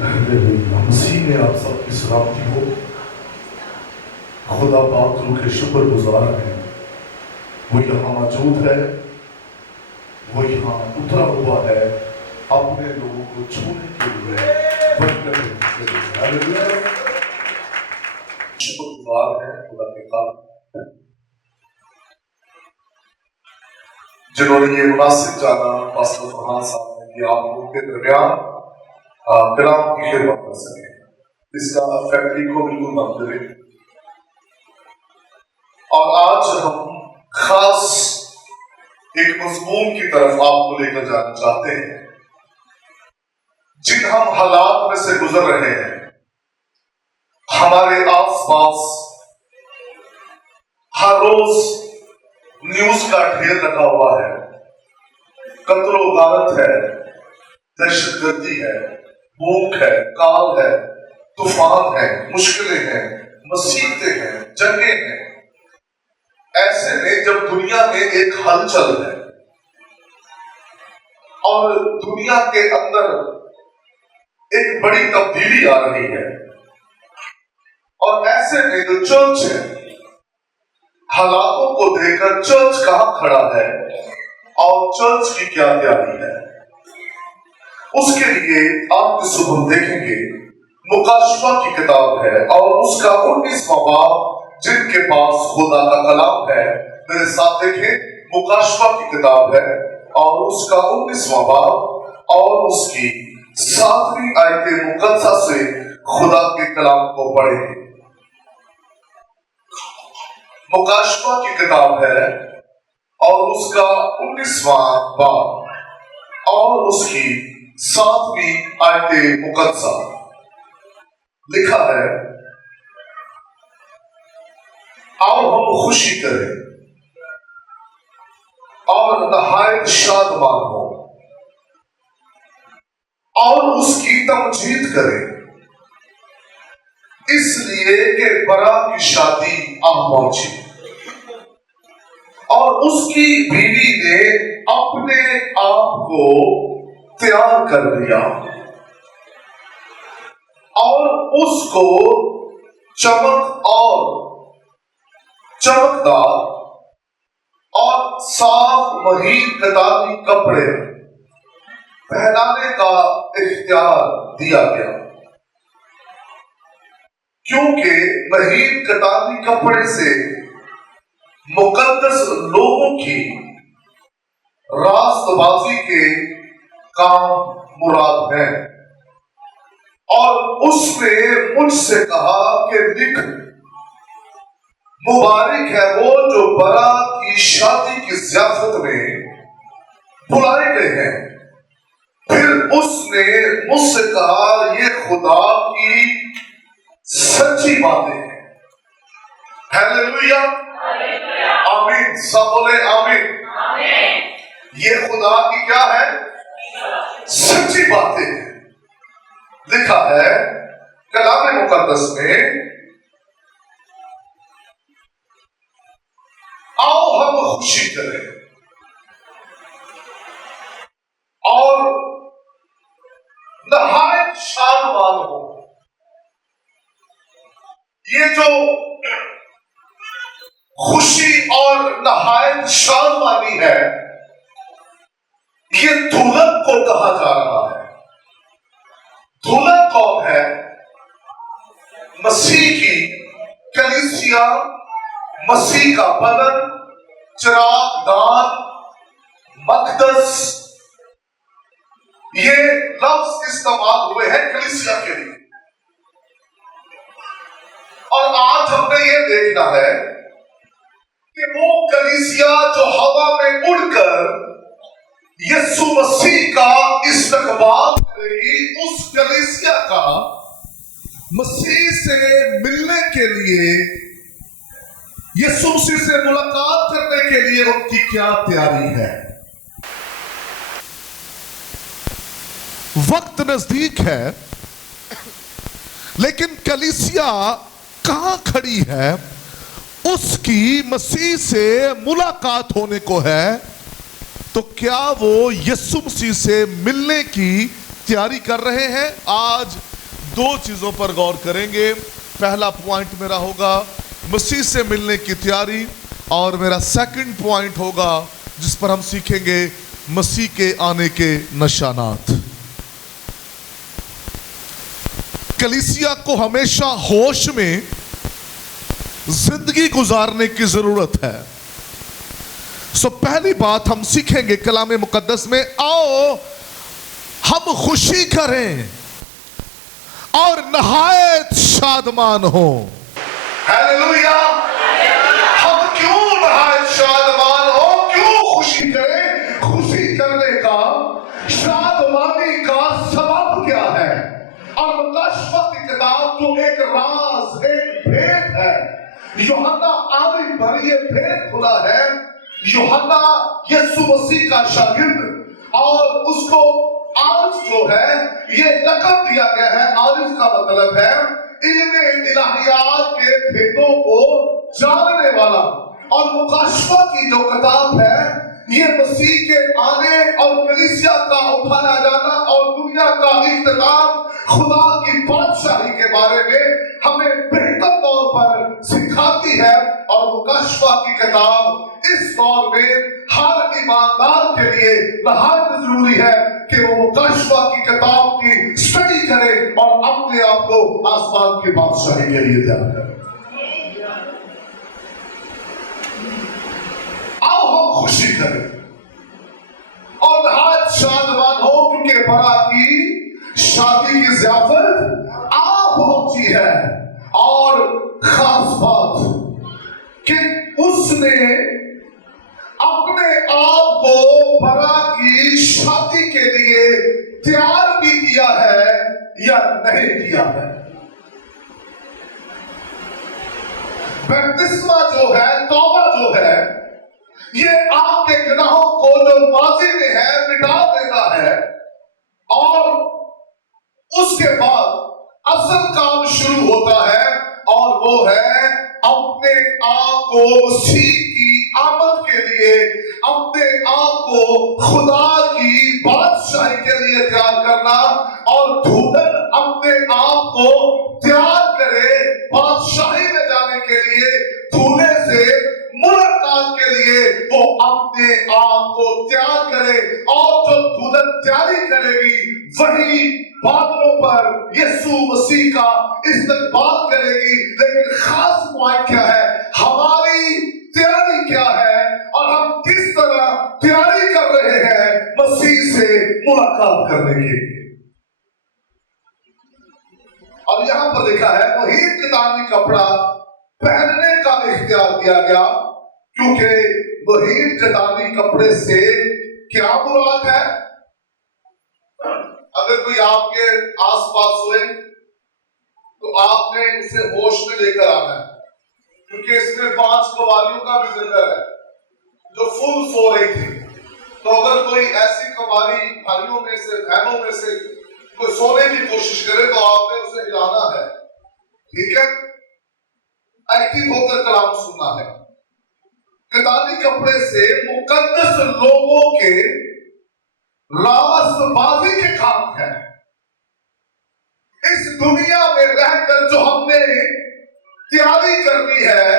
مسیح میں آپ سب کی سلامتی ہو۔ خدا پاک روح کے شکر گزار ہیں، وہ یہاں موجود ہے، وہ یہاں اترا ہوا ہے اپنے لوگوں کو چھونے کے لیے۔ شکر گزار ہے خدا کے کام جنہوں نے یہ مناسب جانا پاسٹر فرحان صاحب نے کہ آپ لوگوں کے درمیان کلام کی خدمت کر سکیں۔ اس کا فیکٹری کو بالکل بند کریں۔ اور آج ہم خاص ایک مضمون کی طرف آپ کو لے کر جانا چاہتے ہیں۔ جن ہم حالات میں سے گزر رہے ہیں، ہمارے آس پاس ہر روز نیوز کا ڈھیر لگا ہوا ہے، قتل و غارت ہے، دہشت گردی ہے، بھوک ہے، کال ہے، طوفان ہے، مشکلیں ہیں، مصیبتیں ہیں، جنگیں ہیں۔ ایسے میں جب دنیا میں ایک ہلچل ہے اور دنیا کے اندر ایک بڑی تبدیلی آ رہی ہے، اور ایسے میں جو چرچ ہے حالاتوں کو دیکھ کر چرچ کہاں کھڑا ہے اور چرچ کی کیا تیاری ہے، اس کے لیے آپ کے صبح دیکھیں گے مکاشفہ کی کتاب ہے اور اس کا 19واں باب۔ جن کے پاس خدا کا کلام ہے میرے ساتھ دیکھیں، مکاشفہ کی کتاب ہے اور اس کا 19واں باب اور اس کی 7ویں آیت مقدسہ سے خدا کے کلام کو پڑھیں۔ مکاشفہ کی کتاب ہے اور اس کا 19واں باب اور اس کی 7ویں آیت مقدسہ لکھا ہے، آؤ ہم خوشی کریں اور نہایت شادمان ہو اور اس کی تمجید کریں، اس لیے کہ برات کی شادی آ پہنچی اور اس کی بیوی نے اپنے آپ کو تیار کر لیا اور اس کو چمک اور چمکدار اور صاف مہین کتانی کپڑے پہنانے کا اختیار دیا گیا، کیونکہ مہین کتانی کپڑے سے مقدس لوگوں کی راست بازی کے کام مراد ہیں۔ اور اس نے مجھ سے کہا کہ لکھ، مبارک ہے وہ جو برات کی شادی کی ضیافت میں بلائے گئے ہیں۔ پھر اس نے مجھ سے کہا، یہ خدا کی سچی باتیں ہیں۔ ہیلیلویا، آمین، سب بولے آمین۔ یہ خدا کی کیا ہے؟ سچی باتیں ہیں۔ لکھا ہے کلام مقدس میں، آؤ ہم خوشی کریں اور نہایت شادمان ہو۔ یہ جو خوشی اور نہایت شادمانی ہے، یہ دلہن کو کہا جا رہا ہے۔ دلہن کون ہے؟ مسیح کی کلیسیا، مسیح کا بدن، چراغ دان، مقدس، یہ لفظ استعمال ہوئے ہیں کلیسیا کے لیے۔ اور آج ہم نے یہ دیکھنا ہے کہ وہ کلیسیا جو ہوا میں اڑ کر یسوع مسیح کا استقبال کرے گی، اس کلیسیا کا مسیح سے ملنے کے لیے، یسوع مسیح سے ملاقات کرنے کے لیے ان کی کیا تیاری ہے۔ وقت نزدیک ہے، لیکن کلیسیا کہاں کھڑی ہے؟ اس کی مسیح سے ملاقات ہونے کو ہے۔ تو کیا وہ یسوع مسیح سے ملنے کی तैयारी कर रहे हैं। आज दो चीजों पर गौर करेंगे। पहला पॉइंट मेरा होगा मसीह से मिलने की तैयारी, और मेरा सेकंड पॉइंट होगा जिस पर हम सीखेंगे मसीह के आने के निशानात। कलीसिया को हमेशा होश में जिंदगी गुजारने की जरूरत है। सो पहली बात हम सीखेंगे कलाम मुकद्दस में, आओ हम खुशी करें और नहायत शादमान हो। हालेलुया। हम क्यों नहायत शादमान हो, क्यों खुशी करें? खुशी करने का, शादमानी का सबब क्या है? और मुकद्दस की किताब जो एक राज, एक भेद है, यूहन्ना आदि पर यह भेद खुला है। यूहन्ना यीशु मसीह का शागिर्द, और उसको आरिफ जो है ये लक़ब दिया गया है। आरिफ का मतलब है इल्म इलाहियात के भेदों को जानने वाला। और मुकाशफा की जो किताब है ये मसीह के आने और कलीसिया का उठाया जाना और दुनिया का इख्तिताम, खुदा की बादशाही के बारे में हमें बेहतर तौर पर सिखाती है। और मुकाशफा की किताब इस दौर में हर ईमानदार के लिए नहायत जरूरी है कि वो मुकाशफा की किताब की स्टडी करे और अपने आप को आसमान की बादशाही के लिए तैयार करे। आओ हम खुशी करें और नहायत शादमान हो, क्योंकि बरात की शादी की ज़ियाफत आ पहुंची है। और खास बात कि उसने अपने आप को बरात की शादी के लिए तैयार भी किया है या नहीं किया है। बपतिस्मा जो है, तौबा जो है, ये आपके गुनाहों को जो माजी में है मिटा देता है, और उसके बाद असल काम शुरू होता है, और वो है अपने आप को मसीह की आमद के लिए, अपने आप को खुदा की बादशाही के लिए तैयार करना। और दुल्हन अपने आप को तैयार करे बादशाही में जाने के लिए, दूल्हे से मुलाकात के लिए वो अपने आप को तैयार करे। और जो दुल्हन तैयारी करेगी वही बादलों पर यीशु मसीह का इस्तकबाल करेगी। लेकिन खास पॉइंट क्या है, हमारी तैयारी क्या है और हम किस तरह तैयारी कर रहे हैं मसीह से मुलाकात करने के लिए। और यहां पर लिखा है वही किताबी कपड़ा पहनने का इख्तियार दिया गया, क्योंकि वही किताबी कपड़े से क्या मुराद है? अगर कोई आपके आसपास सोए तो आपने उसे होश में लेकर आना है, क्योंकि इसमें 5 कवालियों का भी जिक्र है जो फुल सो रही थी। तो अगर कोई ऐसी कवाली भाइयों में से, बहनों में से कोई सोने की कोशिश करे तो आपने उसे हिलाना है, ठीक है? एक्टिव होकर कलाम सुनना है। किताबी कपड़े से मुकद्दस लोगों के रास्तबाजी के काम है। इस दुनिया में रहकर जो हमने तैयारी करनी है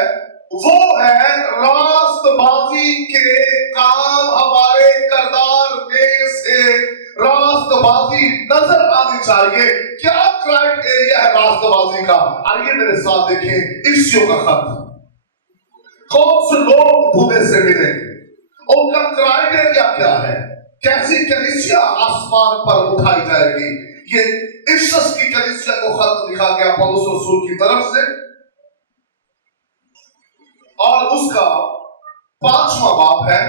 वो है रास्तबाजी के काम। हमारे किरदार में से रास्तबाजी नजर आनी चाहिए। क्या क्राइटेरिया है रास्तबाजी का? आइए मेरे साथ देखें इफ्सियों का खत। कौन से लोग दूल्हे से मिले, उनका क्राइटेरिया क्या है? कैसी कलीसिया आसमान पर उठाई जाएगी? ये इफिसस की कलीसिया को खत लिखा गया पौलुस रसूल की तरफ से, और उसका 5वां बाब है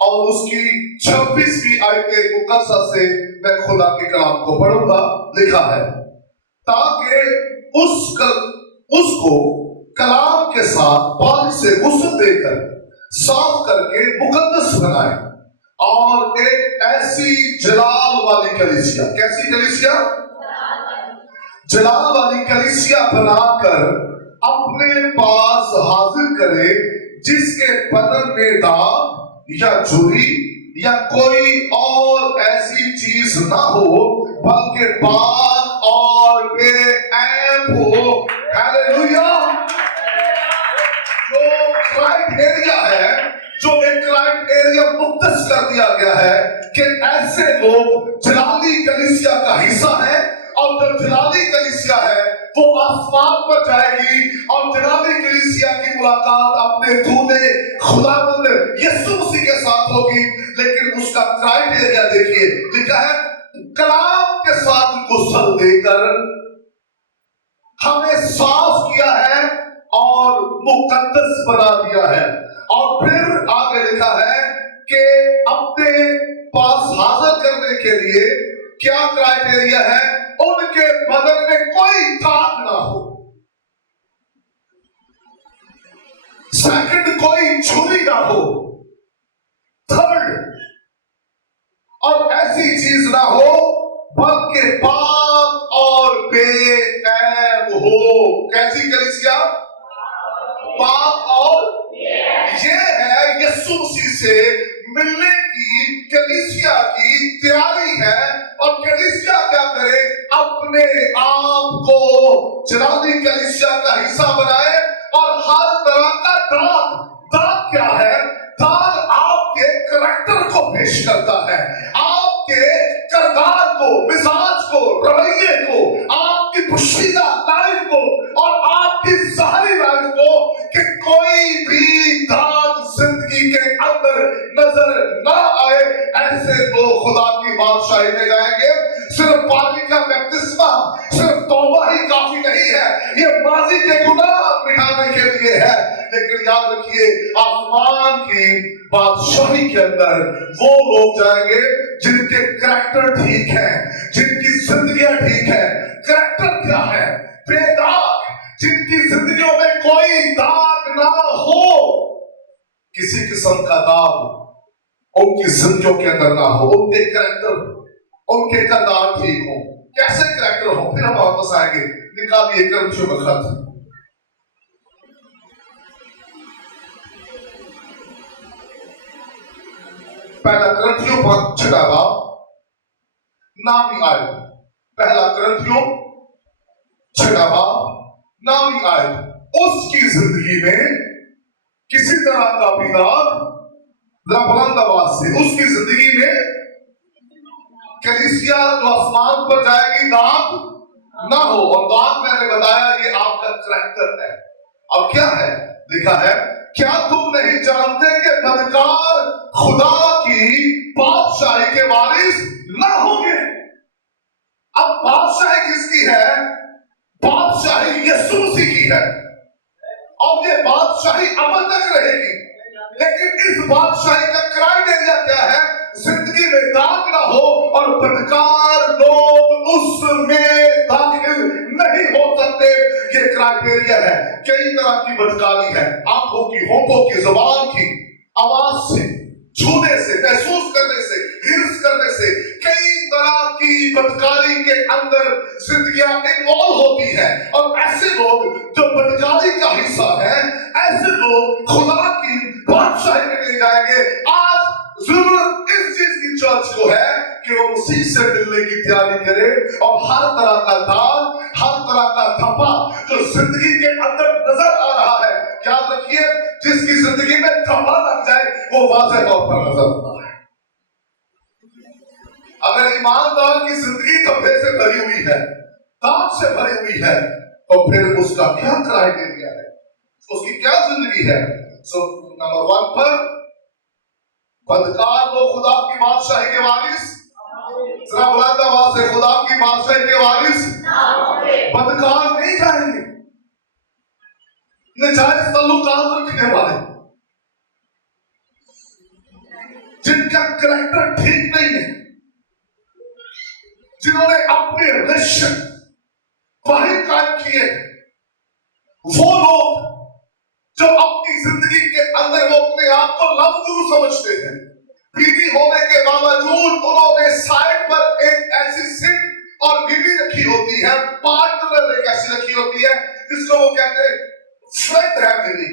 और उसकी 26वीं आयत मुकद्दसा से मैं खुदा के कलाम को पढ़ूंगा। लिखा है, ताकि उसको कलाम के साथ पानी से गुस्ल देकर साफ करके मुकद्दस बनाए, और एक ऐसी जलाल वाली कलीसिया, कैसी कलीसिया? जलाल वाली कलीसिया बनाकर अपने पास हाजिर करे, जिसके बदन में दाग या झुर्री या कोई और ऐसी चीज ना हो, बल्कि पाक और बेऐब हो। हालेलुया। जो क्राइटेरिया है, जो एक क्राइटेरिया मुक्तस कर दिया गया है कि ऐसे लोग जलाली कलीसिया का हिस्सा है, और जो जलाली कलीसिया है वो आसमान पर जाएगी और जलाली कलीसिया की मुलाकात अपने दूल्हे खुदावंद यीशु मसीह के साथ होगी। लेकिन उसका क्राइटेरिया देखिए, लिखा है कलाम के साथ गुस्ल देकर हमें साफ किया है और मुकद्दस बना दिया है। और फिर आगे लिखा है कि अपने पास हाजिर करने के लिए क्या क्राइटेरिया है, उनके बदन में कोई दाग ना हो, सेकंड कोई छुरी ना हो, थर्ड और ऐसी चीज ना हो बल्कि पाक और बेऐब हो। कैसी कलीसिया? पाक और ये है यीशु मसीह से मिलने की कलीसिया की तैयारी है। और कलीसिया क्या करे? अपने आप को जलाली कलीसिया का हिस्सा बनाए और हर तरह का दाग क्या है? दाग आपके करैक्टर को पेश करता है, आपके किरदार को, मिजाज को, रवैये को, आपकी पुशीदा लाइफ को और आपकी ज़ाहिरी लाइफ को, कि कोई भी दाग जिंदगी के अंदर नजर ना आए। ऐसे लोग खुदा की बादशाही में जाएंगे। सिर्फ पानी का बपतिस्मा, सिर्फ तौबा ही काफी नहीं है, ये माजी के गुनाह मिटाने के लिए है। लेकिन याद रखिए, आसमान की बादशाही के अंदर वो लोग जाएंगे जिनके करैक्टर ठीक है, जिनकी जिंदगियां ठीक है। करैक्टर क्या है? बेदाग, जिनकी जिंदगियों में कोई दाग ना हो, किसी किस्म का दाग उनकी जिंदगियों के अंदर ना हो, उनके करैक्टर, उनके किरदार ठीक हो। कैसे करैक्टर हो? फिर हम वापस आएंगे। निकालिए करंथियों का खत, पहला करंथियों 6वां बाब, नामी आयत। पहला करंथियों 6वां बाब, नामी आयत। उसकी जिंदगी में किसी तरह का भी दाग, बुलंद आवाज से, उसकी जिंदगी में कलीसिया जो आसमान पर जाएगी दाग ना हो। और दाग मैंने बताया ये आपका करैक्टर है। और क्या है? लिखा है, क्या तुम नहीं जानते कि बदकार खुदा की बादशाही के वारिस ना होंगे? अब बादशाही किसकी है? बादशाही यीशु मसीह की है, और ये बादशाही अमल तक रहेगी। लेकिन इस बादशाही का क्राइटेरिया क्या है? जिंदगी में दाग ना हो और बदकार लोग उसमें दाखिल नहीं हो सकते। ये क्राइटेरिया है। कई तरह की बदकारी है, आंखों की, होठों की, जुबान की, आवाज से, छूने से, महसूस करने से, हिर्स करने से, कई तरह की बदकारी के अंदर जिंदगियां इन्वॉल्व होती है। और ऐसे लोग जो बदकारी का हिस्सा है, ऐसे लोग खुदा की बादशाही में ले जाएंगे। आज जरूरत इस चीज की चर्च को है कि वो मसीह से मिलने की तैयारी करे और हर तरह का दाग, हर तरह का धब्बा जो जिंदगी के अंदर नजर आ रहा है, याद रखिए, जिसकी जिंदगी में धब्बा लग जाए वो वाज़ेह तौर पर नजर आता है। अगर ईमानदार की जिंदगी धब्बे से भरी हुई है, दाग से भरी हुई है, तो फिर उसका क्या क्राइटेरिया है, उसकी क्या जिंदगी है? सो नंबर 1 पर बदकार लोग खुदा की बादशाही के वारिस, जरा बुलंद आवाज से, खुदा की बादशाही के वारिस बदकार नहीं जाएंगे। नाजायज ताल्लुकात रखने वाले, जिनका करैक्टर ठीक नहीं है, जिन्होंने अपने रिलेशन बाहर कायम किए, वो लोग जो अपनी जिंदगी के अंदर वो अपने आप को लमजुर समझते हैं, बीवी होने के बावजूद उन्होंने साइड पर एक ऐसी सिर्फ और बीवी रखी होती है, पार्टनर एक ऐसी रखी होती है जिसको वो कहते हैं फ्रेंड है मेरी।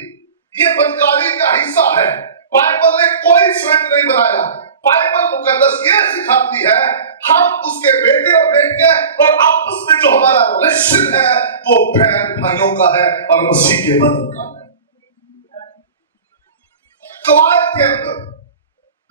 ये बदकारी का हिस्सा है। बाइबल ने कोई फ्रेंड नहीं बनाया, बाइबल मुकद्दस ये सिखाती है हम उसके बेटे और बेटियां और आपस में जो हमारा रिलेशन है वो बहन भाइयों का है और मसीह के बदन का है। कवायद के अंदर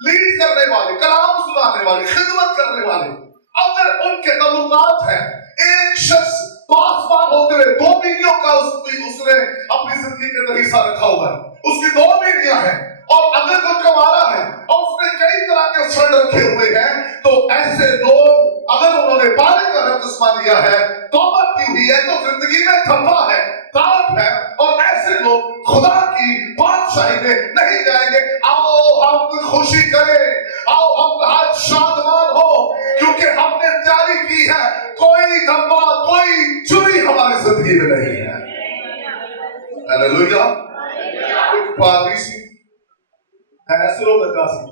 लीड करने वाले, कलाम सुनाने वाले, खिदमत करने वाले, अगर उनके ताल्लुकात हैं, एक शख्स पासवान होते हुए 2 बीवियों का उसने अपनी जिंदगी के अंदर हिस्सा रखा हुआ है, उसकी 2 बीवियां हैं और अगर वो कमारा है और उसने कई तरह के फंड रखे हुए हैं, तो ऐसे लोग अगर उन्होंने बालिग का बपतिस्मा लिया है, तौबा की हुई है, तो जिंदगी में थप्पा है, दावत है, और ऐसे लोग खुदा की बादशाही में नहीं जाएंगे। आओ हम खुशी करें, आओ हम आज शादमान हो, क्योंकि हमने तैयारी की है, कोई धब्बा, कोई चोरी हमारी जिंदगी में नहीं है। हालेलुया। एक पादरी सी ऐसरो गद्दा सी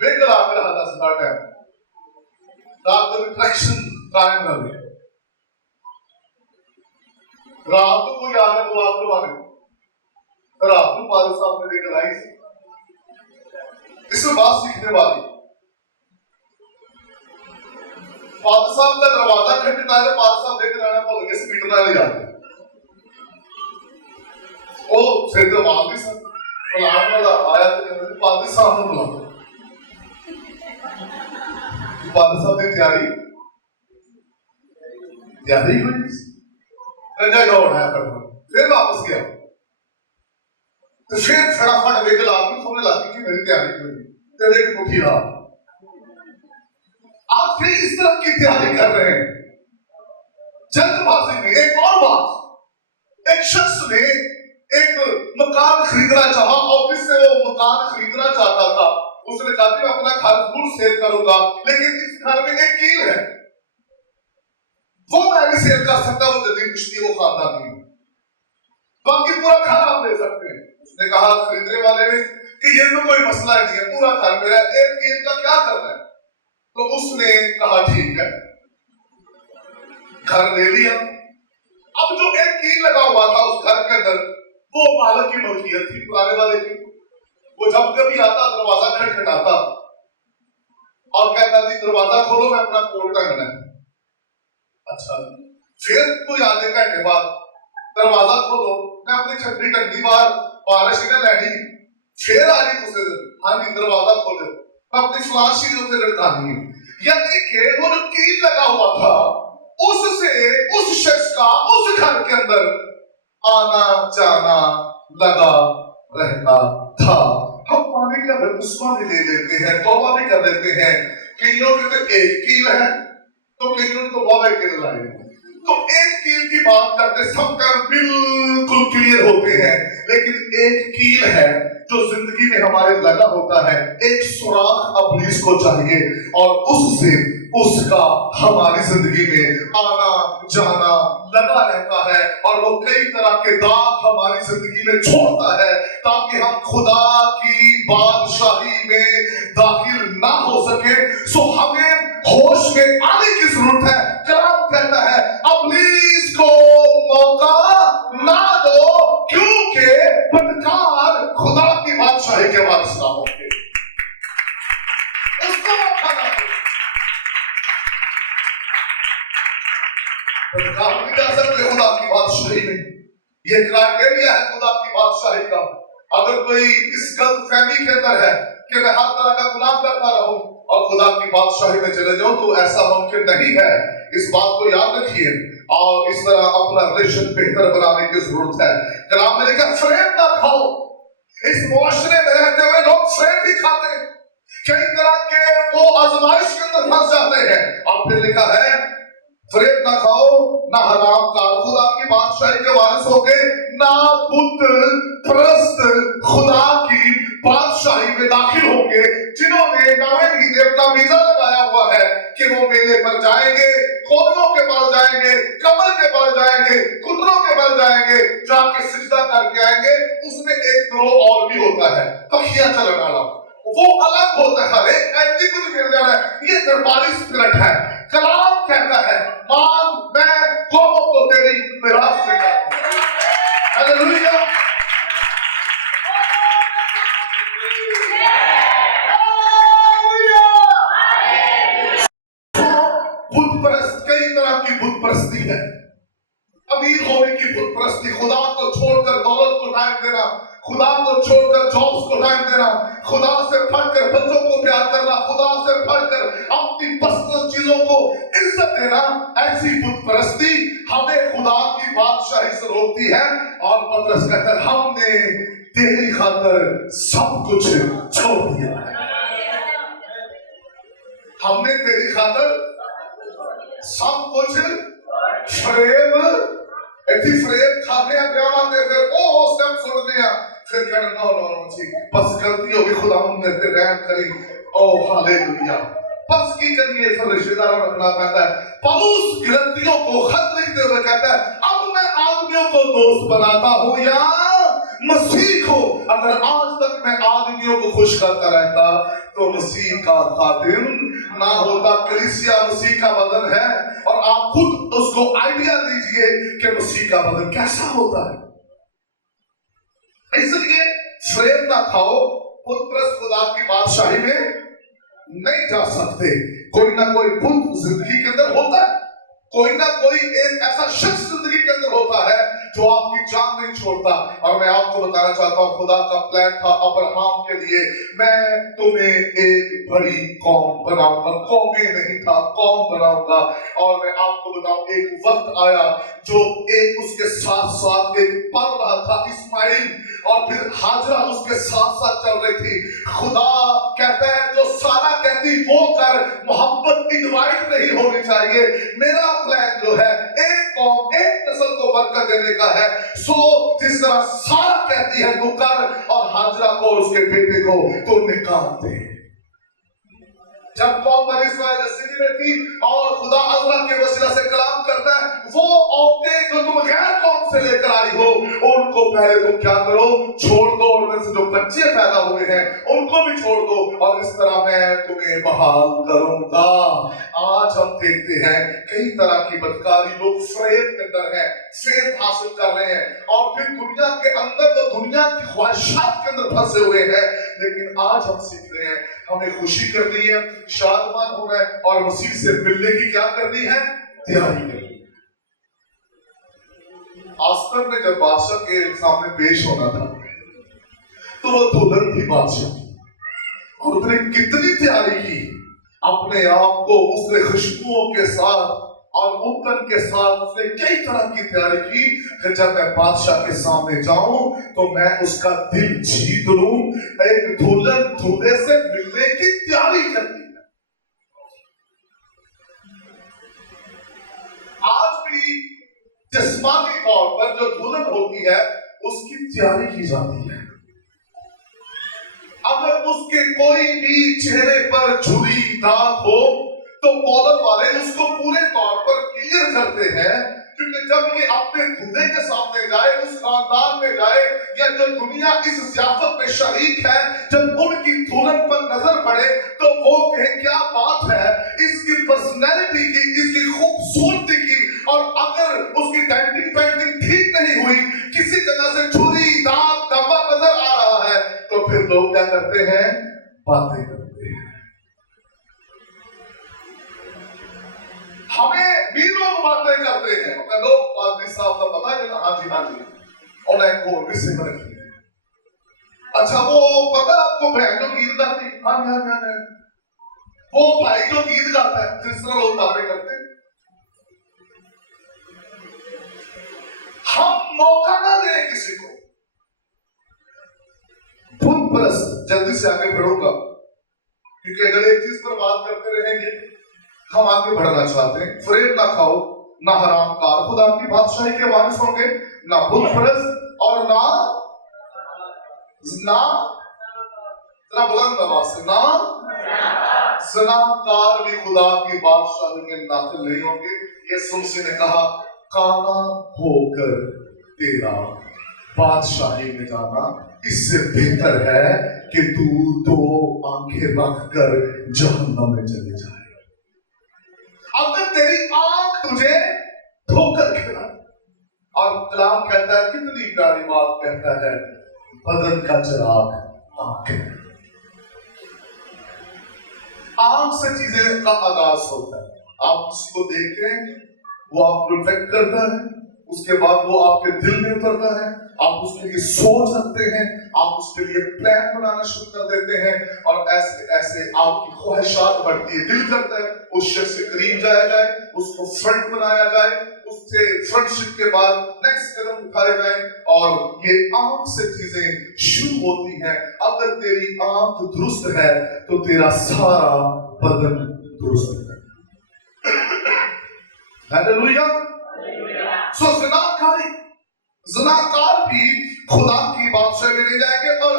वेगल आकर रहा था टाइम रात को रिट्रैक्शन टाइम ना ले रात को कोई आने दुआ करवाने रात को पादरी साहब ने लेकर आई इसमें बात सीखने वाली। पादरी साहब का दरवाजा खटखटाया तो पादरी साहब लेकर आना भूल गए, स्पीकर वाले जाते ओ सिद्ध वाली सब बुलाने वाला आया तो पादरी साहब ने बुलाया। पादरी साहब ने तैयारी हुई, रंजा दौड़ है फिर वापस गया, तो फिर फटाफट वेगल आदमी सोने लगी कि मेरी तैयारी हुई, तेरे की मुट्ठी रहा। आप फिर इस तरह की तैयारी कर रहे हैं जल्दबाजी में। एक और बात, एक शख्स ने एक मकान खरीदना चाहा, ऑफिस से वो मकान खरीदना चाहता था, उसने कहा कि मैं अपना घर जरूर सेल करूंगा, लेकिन इस घर में एक कील है, वो मैं नहीं सेल कर सकता, वो जमीन कुश्ती वो खानदानी है, बाकी पूरा घर आप ले सकते हैं। उसने कहा खरीदने वाले ने कि ये तो कोई मसला नहीं है, पूरा घर मेरा, एक कील का क्या करना है। तो उसने कहा ठीक है, घर ले लिया। अब जो एक कील लगा हुआ था उस घर के अंदर, वो मालिक की मलकियत थी, पुराने वाले की। वो जब कभी आता दरवाजा खटखटाता और कहता जी दरवाजा खोलो, मैं अपना कोट टांगना है। अच्छा, फिर कोई आधे घंटे बाद दरवाजा खोलो, मैं अपनी छतरी टंगी बाहर, बारिश ने लैनी, फिर आ गई दूसरे दिन, हाँ जी दरवाजा खोलो, मैं अपनी फलां चीजों से लड़कानी है। यानी कि वो जो कील लगा हुआ था उससे उस शख्स का उस घर के अंदर आना जाना लगा रहता था। हम पानी का बपतिस्मा भी ले लेते हैं, तौबा भी कर लेते हैं, कीलों के तो एक कील है तो कीलों तो वावे कील लाए, तो एक कील की बात करते सब काम बिल्कुल क्लियर होते हैं, लेकिन एक कील है जो जिंदगी में हमारे लगा होता है, एक सुराख इब्लीस को चाहिए और उससे उसका हमारी जिंदगी में आना जाना लगा रहता है, और वो कई तरह के दाग हमारी जिंदगी में छोड़ता है ताकि हम खुदा की बादशाही में दाखिल ना हो सके। सो हमें होश में आने की जरूरत है। कलाम कहता है इब्लीस को मौका ना दो, क्योंकि बदकार खुदा की बादशाही के वारिस ना होंगे, उसको मौका ना दो। नहीं जा सकते खुदा की बादशाही में, ये क्राइटेरिया है खुदा की बादशाही का। अगर कोई इस गलतफहमी के अंदर है कि मैं हर तरह का गुनाह करता रहूं और खुदा की बादशाही में चले जाऊं, तो ऐसा मुमकिन नहीं है। इस बात को याद रखिए और इस तरह अपना रिलेशन बेहतर बनाने की जरूरत है। कलाम में लिखा फ्रेम ना खाओ। इस मुआशरे में रहते हुए लोग फ्रेम भी खाते हैं, कई तरह के वो आजमाइश के अंदर फंस जाते हैं, और फिर लिखा है फरेब ना खाओ, ना हराम का, खुदा की बादशाही के वारिस हो गए, ना बुत परस्त खुदा की बादशाही में दाखिल होंगे, जिन्होंने नवे महीने अपना वीजा लगाया हुआ है कि वो मेले पर जाएंगे, खोरों के बल जाएंगे, कमर के बल जाएंगे, घुटनों के बल जाएंगे, जाके सिजदा करके आएंगे। उसमें एक ग्रोह और भी होता है, पखियां चलने वाला, वो अलग होता है, हर एक ऐसी कुछ मिल जाना है, ये दरबारी स्पिरिट है। कलाम कहता है मान मैं कौमों को तेरी मिरास देगा। हालेलुया। परस्त कई तरह की बुत परस्ती है। अमीर होने की बुत परस्ती, खुदा को छोड़कर दौलत को टाइम देना, खुदा को छोड़कर जॉब्स को टाइम देना, खुदा से फटकर बच्चों को प्यार करना, खुदा से फटकर अपनी पर्सनल चीजों को इज्जत देना, ऐसी बुत परस्ती हमें खुदा की बादशाही से रोकती है। और पतरस कहता है हमने तेरी खातर सब कुछ छोड़ दिया है। हमने तेरी खातर सब कुछ फ्रेम फ्रेम खाने ब्याह फिर ओ सब छोड़ दिया, फिर कहना नो नो नो ठीक बस गलती होगी, खुदा हमने तेरे रहम करी, ओ हालेलुया बस की करिए। फिर रिश्तेदारों रखना कहता है, पौलुस गलतियों को खत लिखते हुए कहता है अब मैं आदमियों को दोस्त बनाता हूं या मसीह को। अगर आज तक मैं आदमियों को खुश करता रहता तो मसीह का खादिम ना होता। कलीसिया मसीह का बदन है और आप खुद उसको आइडिया दीजिए कि मसीह का बदन कैसा होता है। इसलिए फ्रेम ना खाओ, पुत्र खुदा की बादशाही में नहीं जा सकते। कोई ना कोई पुत्र जिंदगी के अंदर होता है, कोई ना कोई एक ऐसा शख्स जिंदगी के अंदर होता है जो आपकी जान नहीं छोड़ता। और मैं आपको बताना चाहता हूं, खुदा का प्लान था अब्राहम के लिए, मैं तुम्हें एक बड़ी कौम बनाऊंगा, कौमें नहीं था कौम बनाऊंगा। और मैं आपको बताऊं, एक वक्त आया जो एक उसके साथ साथ एक पल रहा था इस्माइल, और फिर हाजरा उसके साथ साथ चल रही थी। खुदा कहता है जो सारा कहती वो कर, मोहब्बत इनवाइट नहीं होनी चाहिए। मेरा प्लान जो है एक कौम एक नस्ल को बरकत देने का है। सो जिस तरह सारा कहती है तू कर, और हाजरा को और उसके बेटे को तो निकाल दे। जब कौम बनी इस्राएल सिटी में थी और खुदा अज़रा के वसीला से कलाम करता है, वो औरतें जो तुम गैर कौम से लेकर आई हो उनको पहले तुम क्या करो, छोड़ दो, और उनमें से जो बच्चे पैदा हुए हैं उनको भी छोड़ दो, और इस तरह मैं तुम्हें बहाल करूंगा। आज हम देखते हैं कई तरह की बदकारी, लोग फ्रेम के अंदर हैं, फेम हासिल कर रहे हैं, और फिर दुनिया के अंदर तो दुनिया की ख्वाहिशात के अंदर फंसे हुए हैं। लेकिन आज हम सीख रहे हैं हमें खुशी करनी है, शादमान होना है, और मसीह से मिलने की क्या करनी है, तैयारी करनी है। आस्तर ने जब बादशाह के सामने पेश होना था तो वो दुल्हन थी बादशाह, और उसने कितनी तैयारी की अपने आप को, उसने खुशबुओं के साथ और उत्तन के साथ उसने कई तरह की तैयारी की कि जब मैं बादशाह के सामने जाऊं तो मैं उसका दिल जीत लूं। एक दुल्हन दूल्हे से मिलने की तैयारी करती है। आज भी जिस्मानी तौर पर जो दुल्हन होती है उसकी तैयारी की जाती है। अगर उसके कोई भी चेहरे पर झुर्री दाग हो तो कॉलर वाले उसको पूरे तौर पर क्लियर करते हैं, क्योंकि जब ये अपने दूल्हे के सामने जाए, उस खानदान में जाए, या जो दुनिया इस ज़ियाफत में शरीक है, जब उनकी दुल्हन पर नजर पड़े तो वो कहे क्या बात है, इसकी पर्सनैलिटी की, इसकी खूबसूरती की, और अगर उसकी डेंटिंग पेंटिंग ठीक नहीं हुई, किसी जगह से छुरी दाग धब्बा नजर आ रहा है, तो फिर लोग क्या करते हैं, बातें करते हैं। हमें भी लोग बातें करते हैं, कदो पादरी साहब का पता है ना, हाँ जी हाँ जी, और एक को भी सिमर की। अच्छा वो पता आपको बहन जो गीत गाती, हाँ हाँ हाँ हाँ, वो भाई जो गीत गाता है, जिस तरह लोग बातें करते हैं, हम मौका ना दें किसी को। बुत परस्त, जल्दी से आगे बढ़ूंगा क्योंकि अगर एक चीज पर बात करते रहेंगे हम आगे बढ़ना चाहते हैं। फ्रेम ना खाओ, ना हराम कार, खुदा की बादशाही के वारिस होंगे, ना बुत परस्त और ना बुलंद आवाज से ना ज़नाकार भी खुदा की बादशाही में दाखिल नहीं होंगे। यीशु मसीह ने कहा काना होकर तेरा बादशाही में जाना इससे बेहतर है कि तू दो आंखें रखकर जहन्नम में चले जाए। अगर तेरी आंख तुझे धोकर खिलाए, और कलाम कहता है, कितनी प्यारी बात कहता है, बदन का चिराग आंख है। आंख से चीजें का आगाज होता है। आप किसी को देखते हैं, वो आपको इफेक्ट करता है, उसके बाद वो आपके दिल में उतरता है, आप उसके लिए सोच रखते हैं, आप उसके लिए प्लान बनाना शुरू कर देते हैं, और ऐसे ऐसे आपकी ख्वाहिशात बढ़ती है। दिल करता है उस शख्स से करीब जाया जाए, उसको फ्रेंड बनाया जाए, उससे फ्रेंडशिप के बाद नेक्स्ट कदम उठाए जाए, और ये आंख से चीजें शुरू होती हैं। अगर तेरी आंख दुरुस्त है तो तेरा सारा बदन दुरुस्त है। हालेलुया। सो ज़नाकार भी खुदा की बादशाही में नहीं जाएंगे। और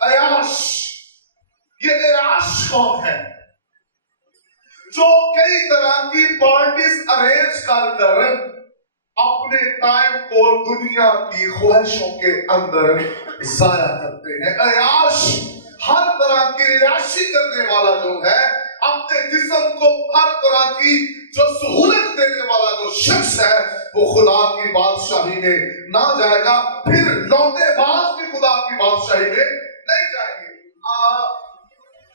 अयाश, ये अयाश कौन है? जो कई तरह की पार्टीज अरेंज कर अपने टाइम को दुनिया की ख्वाहिशों के अंदर जाया करते हैं। अयाश हर तरह की अयाशी करने वाला जो है, अपने जिस्म को हर तरह की जो सहूलत देने वाला जो शख्स है, वो खुदा की बादशाही में ना जाएगा। फिर लौटेबाज भी खुदा की बादशाही में नहीं जाएंगे।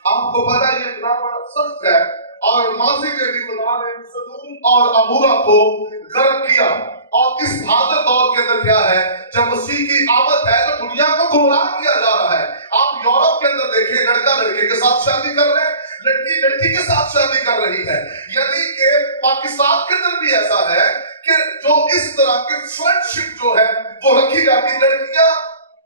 आपको पता है ये खुदा बड़ा सख्त है, और माजी में भी खुदा ने सदूम और अमूरा को गर्क किया। और इस हाजिर दौर के अंदर क्या है, जब मसीह की आमद है तो दुनिया को गुमराह किया जा रहा है। आप यूरोप के अंदर देखिए, लड़का लड़के के साथ शादी कर रहे हैं, लड़की लड़की के साथ शादी कर रही है। यानी कि पाकिस्तान के अंदर भी ऐसा है कि जो इस तरह की फ्रेंडशिप जो है वो रखी जाती है। लड़कियां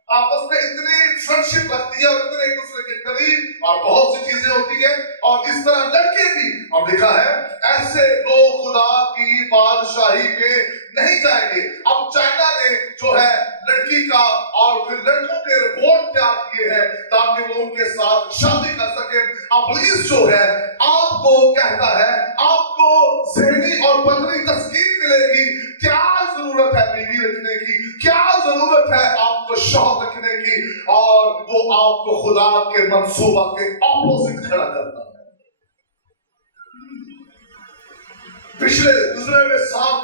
आपस में इतनी फ्रेंडशिप रखती है और इतने एक दूसरे के करीब, और बहुत सी चीजें होती है। और इस तरह लड़के भी, और देखा है ऐसे लोग खुदा की बादशाही में नहीं जाएंगे। अब चाइना ने जो है लड़की का और फिर लड़कों के रिपोर्ट तैयार किए हैं ताकि वो उनके साथ शादी कर सके। इब्लीस जो है आपको कहता है, आपको ज़हनी और बदनी तस्कीन मिलेगी। क्या जरूरत है बीवी रखने की, क्या जरूरत है आपको शौक रखने की, और वो आपको खुदा के मंसूबा के ऑपोजिट खड़ा करता है। पिछले गुजरे साल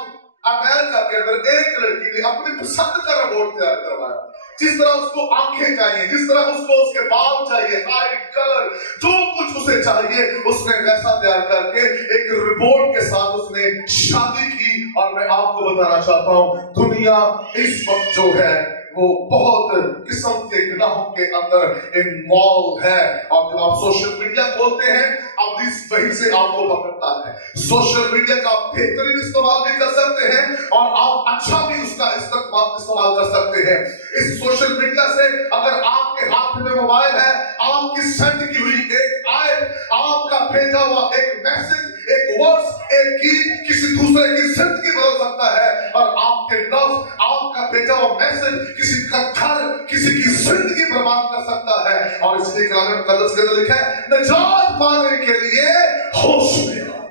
अमेरिका के अंदर एक लड़की ने अपनी पसंद का रिपोर्ट तैयार करवाया। जिस तरह उसको आंखें चाहिए, जिस तरह उसको उसके बाल चाहिए, हाइट, कलर, जो कुछ उसे चाहिए, उसने वैसा तैयार करके एक रिपोर्ट के साथ उसने शादी की। और मैं आपको बताना चाहता हूं, दुनिया इस वक्त जो है वो बहुत किस्म के गुनाहों के अंदर इन्वॉल्व है। और जब आप सोशल मीडिया खोलते हैं, अब इस वही से आपको पकड़ता है। सोशल मीडिया का बेहतरीन इस्तेमाल भी कर सकते हैं, और आप अच्छा भी उसका इस्तेमाल कर सकते हैं। इस सोशल मीडिया से अगर आपके हाथ में मोबाइल है, आपकी सेंड की हुई एक आयत, आपका भेजा हुआ एक मैसेज, एक वर्ड्स, एक गीत किसी दूसरे की जिंदगी बदल सकता है। और आपके लफ्ज, आपका भेजा हुआ मैसेज किसी का घर, किसी की जिंदगी बर्बाद कर सकता है। और इसलिए कलाम मुकद्दस के अंदर लिखा है, निजात पाने के लिए होश में आओ।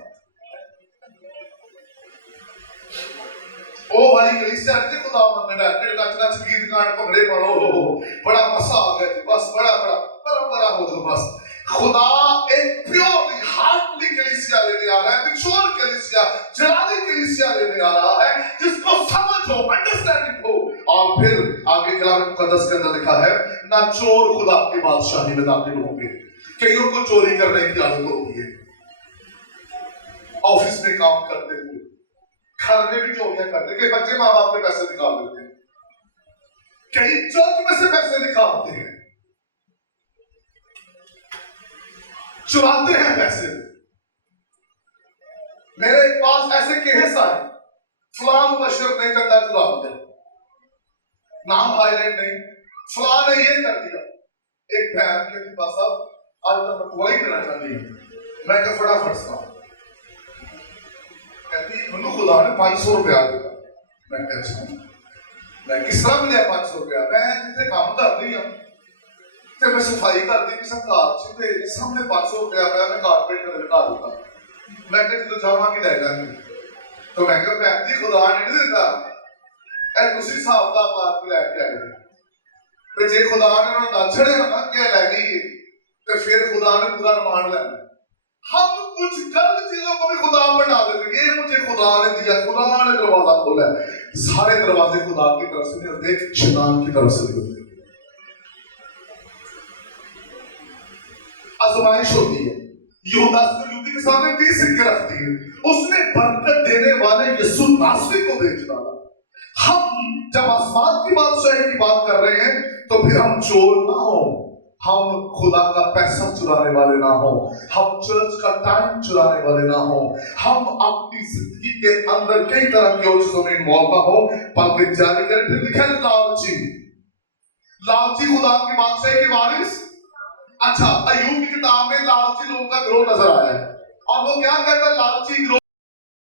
ओ वाली कलीसिया ने खुदा मंगना है, नच गीत गान पकड़े पड़ो, बड़ा मजा आ गया, बस बड़ा बड़ा हो जो बस। खुदा एक प्योर हार्टली कलीसिया लेने आ रहा है, बिचौर कलीसिया, जलाली कलीसिया लेने आ रहा है, जिसको समझ हो, अंडरस्टैंडिंग हो। और फिर आगे कलाम मुकद्दस के अंदर लिखा है, ना चोर खुदा की बादशाही में दाखिल होंगे। कईयों को चोरी करने की आदत होती है, ऑफिस में काम करते हुए, घर में भी चोरियां करते, कई बच्चे माँ बाप के पैसे निकाल देते हैं, कई चर्च में से पैसे निकालते हैं, चुराते हैं पैसे। मेरे पास ऐसे केस आए, फलां मुबशर ने चंदा चुरा दिया, नाम हाईलाइट नहीं, फलां ने ये कर दिया। एक बहन के पास आज तक वही करना चाहती है, मैं क्या फटाफट सा कहती, मनु खुदा ने 500 रुपया दिया। मैं कहता, मैं किस तरह मिले 500 रुपया? मैं जितने काम कर रही हूँ, ਤੇ ਮੈਂ ਸਫਾਈ ਕਰਦੀ ਵੀ ਸੰਘਾਰ ਚ, ਤੇ ਸਾਹਮਣੇ 500 ਰੁਪਇਆ ਪਿਆ, ਮੈਂ ਕਾਰਪੇਟ ਤੇ ਲਗਾ ਦਿੱਤਾ। ਮੈਂ ਕਿਹਾ ਜਦੋਂ ਜਾਵਾਂਗੀ ਲੈ ਜਾਵਾਂਗੀ। ਤਾਂ ਮੈਂ ਕਿਹਾ ਭੈਣ ਜੀ ਖੁਦਾ ਨੇ ਨਹੀਂ ਦਿੱਤਾ, ਇਹ ਤੁਸੀਂ ਹਿਸਾਬ ਦਾ ਬਾਤ ਲੈ ਕੇ ਆਏ। ਤੇ ਜੇ ਖੁਦਾ ਨੇ ਉਹਨਾਂ ਦਾ ਛੜਿਆ ਨਾ ਕਿ ਲੈ ਗਈ, ਤੇ ਫਿਰ ਖੁਦਾ ने पूरा मान लेना। हम कुछ गलत चीजों को भी खुदा बना देते, ये मुझे खुदा ने दिया, खुदा ने दरवाजा खोला है। सारे दरवाजे खुदा की तरफ से नहीं होते, शैतान की तरफ से नहीं होते। आजमाइश होती है। यहूदा इस्करियोती के सामने 30 सिक्के रखती है, उसने बरकत देने वाले यीशु नासरी को बेच डाला। हम जब आसमान की बादशाही की बात कर रहे हैं तो फिर हम चोर ना हो, हम खुदा का पैसा चुराने वाले ना हो, हम चर्च का टाइम चुराने वाले ना हो, हम अपनी जिंदगी के अंदर कई तरह की और चीजों में इन्वॉल्व ना हो, बल्कि जारी करें। फिर लिखा है लालची, लालची खुदा की बादशाही के वारिस। अच्छा, अय्यूब की किताब में लालची लोगों का ग्रोह नजर आया है, और वो क्या कहता है? लालची ग्रोह